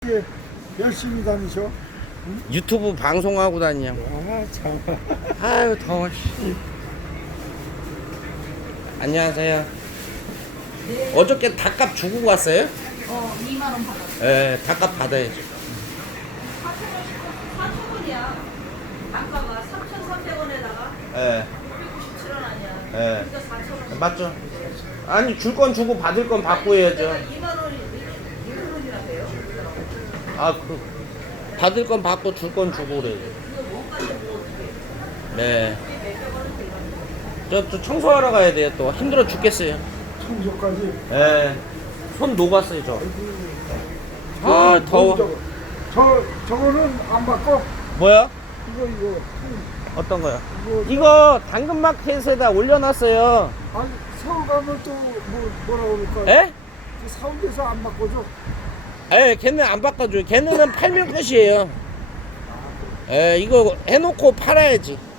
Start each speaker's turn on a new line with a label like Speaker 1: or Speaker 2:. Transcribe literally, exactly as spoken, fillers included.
Speaker 1: 이렇게 열심히 다니셔?
Speaker 2: 유튜브 방송하고 다니냐.
Speaker 1: 아, 참.
Speaker 2: 아유 더워. 안녕하세요.
Speaker 3: 네.
Speaker 2: 어저께 닭값 주고 갔어요?
Speaker 3: 어, 이만 원 받았어.
Speaker 2: 예, 닭값 받아야죠.
Speaker 3: 사천 원이야. 아까가 삼천삼백 원에다가
Speaker 2: 예,
Speaker 3: 육백구십칠 원 아니야.
Speaker 2: 예.
Speaker 3: 그러니까 사천 원.
Speaker 2: 맞죠? 아니 줄 건 주고 받을 건 받고 해야죠.
Speaker 3: 이만 원이 이만 원이나 돼요?
Speaker 2: 아, 그 받을 건 받고 줄 건 주고 그래요.
Speaker 3: 이거 뭐까지 뭐 어떻게?
Speaker 2: 네.
Speaker 3: 몇백 원은 들어가네.
Speaker 2: 저 또 청소하러 가야 돼요. 또 힘들어 죽겠어요.
Speaker 1: 청소까지.
Speaker 2: 예. 손 녹았어요 저. 아 더워.
Speaker 1: 저거, 저, 저거는 안 바꿔?
Speaker 2: 뭐야?
Speaker 1: 이거, 이거.
Speaker 2: 어떤 거요?
Speaker 1: 이거,
Speaker 2: 이거 당근마켓에다 올려놨어요.
Speaker 1: 아니, 서울 가면 또, 뭐, 뭐라 그럴까?
Speaker 2: 에?
Speaker 1: 사온 데서 안 바꿔줘?
Speaker 2: 에, 걔는 안 바꿔줘요. 걔는 팔면 끝이에요. 에, 이거 해놓고 팔아야지.